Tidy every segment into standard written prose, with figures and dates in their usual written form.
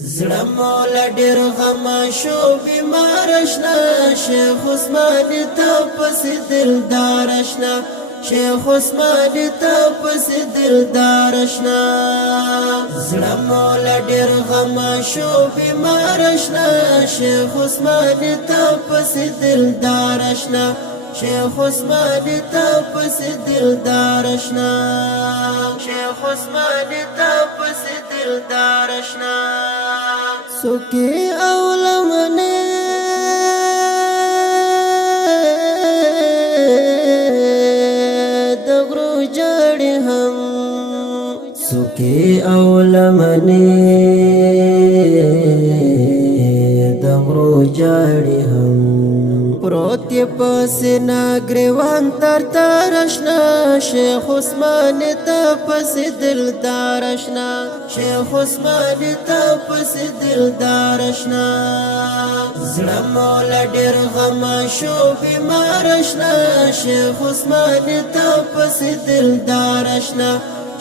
زړه مولا ډېر غم شو بیمار شنا شیخ عثمان ته پس دلدار شنا شیخ عثمان ته پس دلدار شنا زړه مولا ډېر غم شو بیمار شنا شیخ عثمان ته پس دلدار شنا شیخ عثمان ته پس دلدار شنا شیخ عثمان ته پس دلدار شنا سوکی اولمنه دغرو جړې هم سوکی اولمنه دغرو جړې هم پروت پس ناگریوان تر ترشنا شیخ عثمان ته پس دلدار شنا شیخ عثمان ته پس دلدار شنا زړه مولا ډېر غم شو بیمار شنا شیخ عثمان ته پس دلدار شنا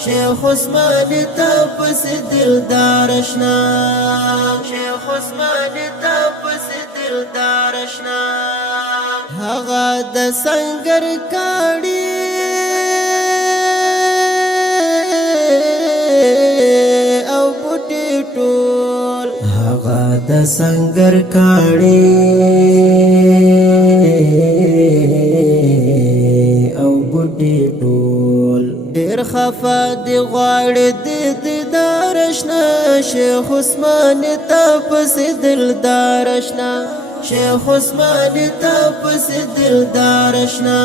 شیخ عثمان ته پس دلدار شنا شیخ عثمان ته پس دلدار شنا هغه د سنگر کاړي او بوټي ټول هغه د سنگر کاړي او بوټي ټول ډېر خفا دی غواړي د دیدار شنا شیخ عثمان ته پس دلدار شنا شیخ عثمان ته پس دلدار شنا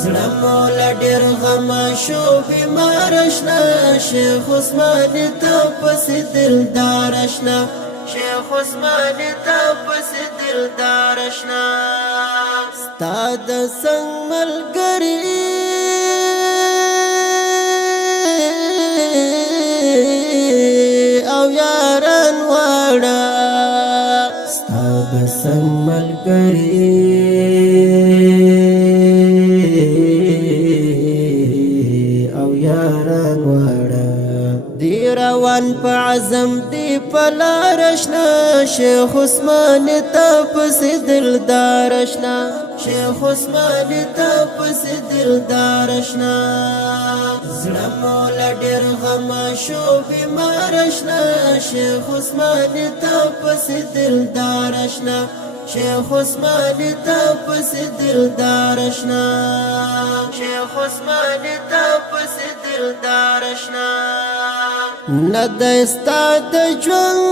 زړه مولا ډېر غم شو بیمار شنا شیخ عثمان ته پس دلدار شنا شیخ عثمان ته پس دلدار شنا ستا د څنګ ملګری او یاران واړه بسنگ ملګری او یاران واړه دی روان په عزم دی پلار شنا شیخ عثمان ته پس دلدار شنا شیخ عثمان ته پس دلدار شنا زړه مولا ډېر غم شو بیمار شنا شیخ عثمان ته پس دلدار شنا شیخ عثمان ته پس دلدار شنا شیخ عثمان ته پس دلدار شنا ند استاد ژوند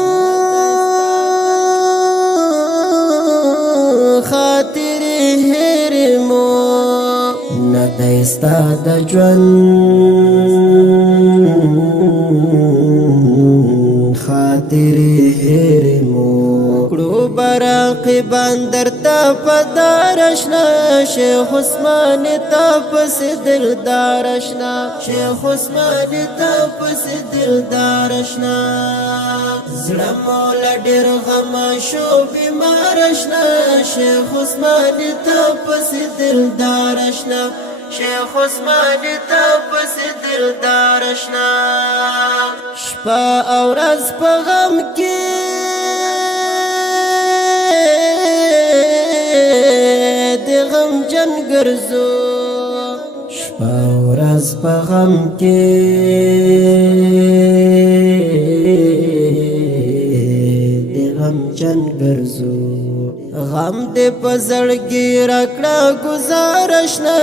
خاطر هر مو ند استاد ژوند خاطر هر مو کړو براقبان درته پدار شنا شیخ عثمان ته پس دلدار شنا شیخ عثمان ته پس دلدار شنا زړه مولا ډېر غم شو بیمار شنا شیخ عثمان ته پس دلدار شنا شیخ عثمان ته پس دلدار شنا شپه او ورځ په غم کې د غم جن ګرځو شپه او ورځ په غم کې د غم جن ګرځو غم دې په زړګي راکړه گزارش نه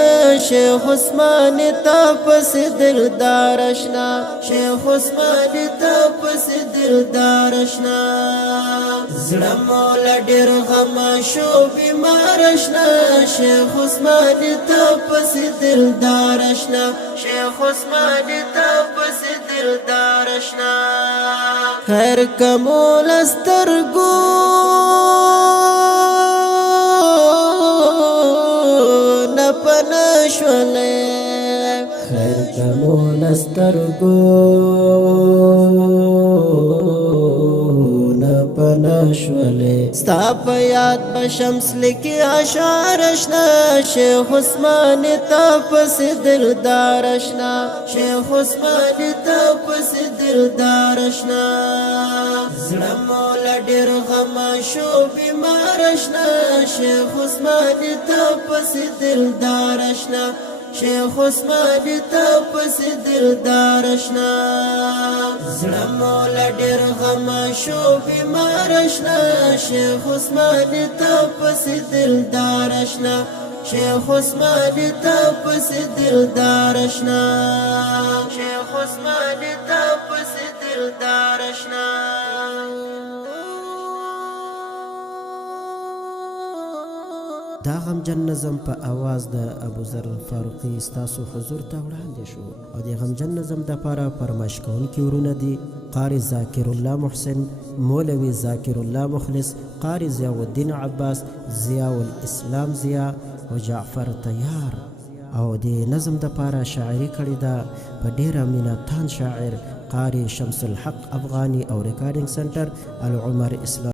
شیخ عثمان ته پس دلدار شنا شیخ عثمان ته پس دلدار شنا زړه مولا ډېر غم شو بیمار شنا شیخ عثمان ته پس دلدار شنا شیخ عثمان ته پس دلدار شنا خیر کمول سترګو پنشوله خیر کمول سترګو پنشوله ستا په یاد بشمس لکی اشعار شنا شیخ عثمان ته پس دلدار شنا شیخ عثمان ته پس دلدار شنا زړه مو له ډېر غمه شو بیمار اشنا شیخ عثمان ته پسې دلدار اشنا شیخ عثمان ته پسې دلدار اشنا زړه مو له ډېر غمه شو بیمار اشنا شیخ عثمان ته پسې دلدار اشنا شیخ عثمان ته پسې دلدار اشنا شیخ عثمان ته پسې دلدار اشنا دا غمجن نظم په आवाज د ابوذر فاروقي ستاسو حضور ته وړاندې شو او د غمجن نظم د لپاره فرمایش کوونکي ورونه دي قاری ذاکر الله محسن مولوي ذاکر الله مخلص قاری ضیاء الدین عباس ضیاء الاسلام ضیاء او جعفر طیار او د نظم د لپاره شاعري کړې ده په ډیره مینه تان شاعر قاری شمس الحق افغاني او ریکارډینګ سنټر العمر اسلام